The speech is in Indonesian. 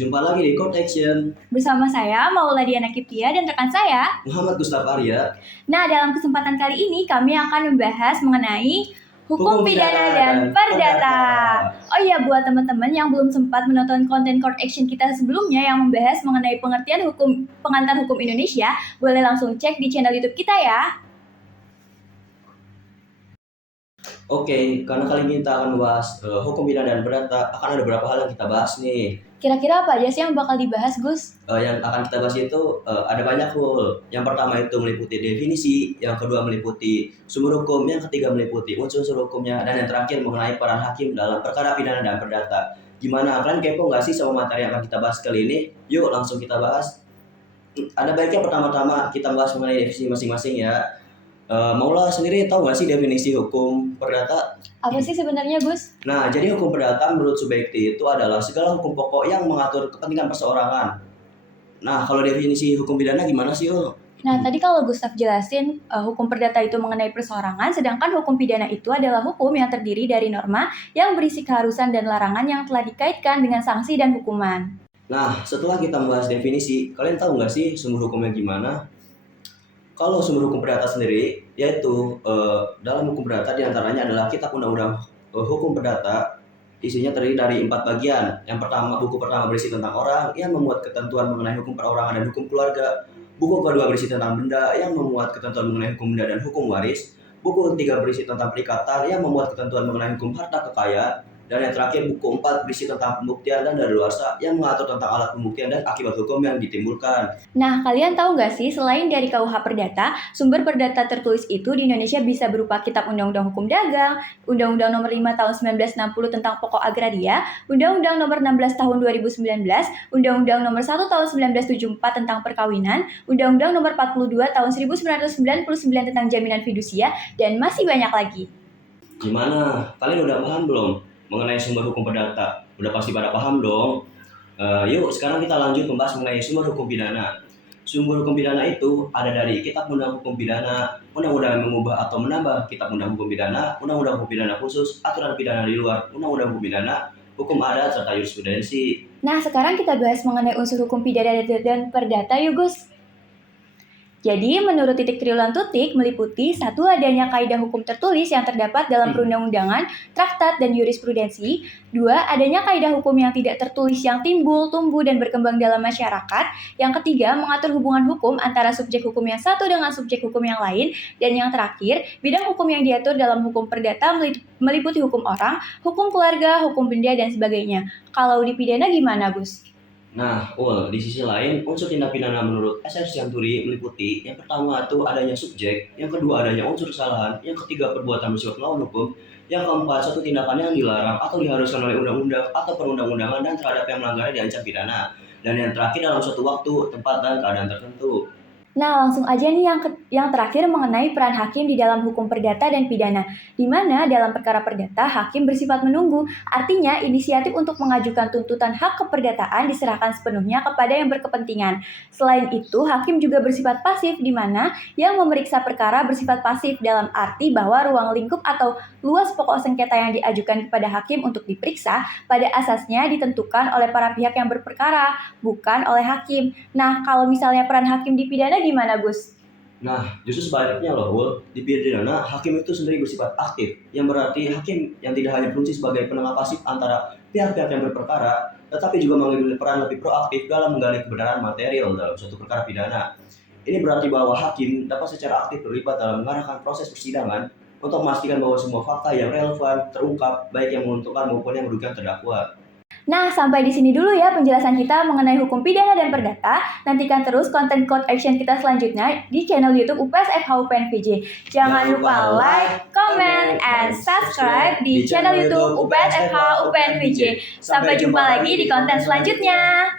Jumpa lagi di Code Action Bersama saya Mauladiana Kiptia dan rekan saya Muhammad Gustaf Arya. Nah, dalam kesempatan kali ini kami akan membahas mengenai hukum pidana dan perdata. Oh iya, buat teman-teman yang belum sempat menonton konten Court Action kita sebelumnya yang membahas mengenai pengertian hukum pengantar hukum Indonesia, boleh langsung cek di channel YouTube kita ya. Oke, karena kali ini kita akan membahas hukum pidana dan perdata, akan ada beberapa hal yang kita bahas nih. Kira-kira apa aja sih yang bakal dibahas, Gus? Yang akan kita bahas itu ada banyak hal. Yang pertama itu meliputi definisi, yang kedua meliputi sumber hukum, yang ketiga meliputi unsur-unsur hukumnya, dan yang terakhir mengenai peran hakim dalam perkara pidana dan perdata. Gimana? Kalian kepo nggak sih sama materi yang akan kita bahas kali ini? Yuk langsung kita bahas. Ada baiknya pertama-tama kita bahas mengenai definisi masing-masing ya. Maula sendiri tahu nggak sih definisi hukum perdata? Apa sih sebenarnya, Gus? Nah, jadi hukum perdata menurut Subjekti itu adalah segala hukum pokok yang mengatur kepentingan perseorangan. Nah, kalau definisi hukum pidana gimana sih, Ul? Nah, tadi kalau Gustaf jelasin hukum perdata itu mengenai perseorangan, sedangkan hukum pidana itu adalah hukum yang terdiri dari norma yang berisi keharusan dan larangan yang telah dikaitkan dengan sanksi dan hukuman. Nah, setelah kita membahas definisi, kalian tahu nggak sih sumber hukumnya gimana? Kalau sumber hukum perdata sendiri, yaitu dalam hukum perdata diantaranya adalah Kitab Undang-Undang Hukum Perdata. Isinya terdiri dari 4 bagian. Yang pertama, buku pertama berisi tentang orang yang memuat ketentuan mengenai hukum perorangan dan hukum keluarga. Buku kedua berisi tentang benda yang memuat ketentuan mengenai hukum benda dan hukum waris. Buku ketiga berisi tentang perikatan yang memuat ketentuan mengenai hukum harta kekayaan. Dan yang terakhir, buku 4 berisi tentang pembuktian dan daluarsa yang mengatur tentang alat pembuktian dan akibat hukum yang ditimbulkan. Nah, kalian tahu nggak sih, selain dari KUH Perdata, sumber perdata tertulis itu di Indonesia bisa berupa Kitab Undang-Undang Hukum Dagang, Undang-Undang Nomor 5 Tahun 1960 tentang Pokok Agraria, Undang-Undang Nomor 16 Tahun 2019, Undang-Undang Nomor 1 Tahun 1974 tentang Perkawinan, Undang-Undang Nomor 42 Tahun 1999 tentang Jaminan Fidusia, dan masih banyak lagi. Gimana? Kalian udah paham belum mengenai sumber hukum perdata? Udah pasti pada paham dong. Yuk sekarang kita lanjut membahas mengenai sumber hukum pidana. Sumber hukum pidana itu ada dari Kitab Undang Hukum Pidana, Undang-Undang yang mengubah atau menambah Kitab Undang Hukum Pidana, Undang-Undang Hukum Pidana Khusus, Aturan Pidana di luar Undang-Undang Hukum Pidana, Hukum Adat, serta Jurisprudensi. Nah, sekarang kita bahas mengenai unsur hukum pidana dan perdata yuk, Gus. Jadi, menurut Titik Triwulan Tutik, meliputi satu adanya kaidah hukum tertulis yang terdapat dalam perundang-undangan, traktat, dan jurisprudensi. Dua, adanya kaidah hukum yang tidak tertulis yang timbul, tumbuh, dan berkembang dalam masyarakat. Yang ketiga, mengatur hubungan hukum antara subjek hukum yang satu dengan subjek hukum yang lain. Dan yang terakhir, bidang hukum yang diatur dalam hukum perdata meliputi hukum orang, hukum keluarga, hukum benda, dan sebagainya. Kalau di pidana gimana, Gus? Nah, di sisi lain, unsur tindak pidana menurut S.R. Sianturi meliputi yang pertama itu adanya subjek, yang kedua adanya unsur kesalahan, yang ketiga perbuatan bersifat melawan hukum, yang keempat suatu tindakan yang dilarang atau diharuskan oleh undang-undang atau perundang-undangan dan terhadap yang melanggarnya diancam pidana, dan yang terakhir dalam suatu waktu, tempat, dan keadaan tertentu. Nah, langsung aja nih yang terakhir mengenai peran hakim di dalam hukum perdata dan pidana, di mana dalam perkara perdata hakim bersifat menunggu, artinya inisiatif untuk mengajukan tuntutan hak keperdataan diserahkan sepenuhnya kepada yang berkepentingan. Selain itu, hakim juga bersifat pasif, di mana yang memeriksa perkara bersifat pasif dalam arti bahwa ruang lingkup atau luas pokok sengketa yang diajukan kepada hakim untuk diperiksa pada asasnya ditentukan oleh para pihak yang berperkara, bukan oleh hakim. Nah, kalau misalnya peran hakim di pidana gimana, Gus? Nah, justru sebaliknya loh, Wul. Di pidana, hakim itu sendiri bersifat aktif, yang berarti hakim yang tidak hanya berfungsi sebagai penengah pasif antara pihak-pihak yang berperkara, tetapi juga mengambil peran lebih proaktif dalam menggali kebenaran material dalam suatu perkara pidana. Ini berarti bahwa hakim dapat secara aktif terlibat dalam mengarahkan proses persidangan untuk memastikan bahwa semua fakta yang relevan terungkap, baik yang menguntungkan maupun yang merugikan terdakwa. Nah, sampai di sini dulu ya penjelasan kita mengenai hukum pidana dan perdata. Nantikan terus konten Code Action kita selanjutnya di channel YouTube UPS FH UPN VJ. Jangan lupa like, comment, and subscribe di channel YouTube UPS FH UPN VJ. Sampai jumpa lagi di konten selanjutnya.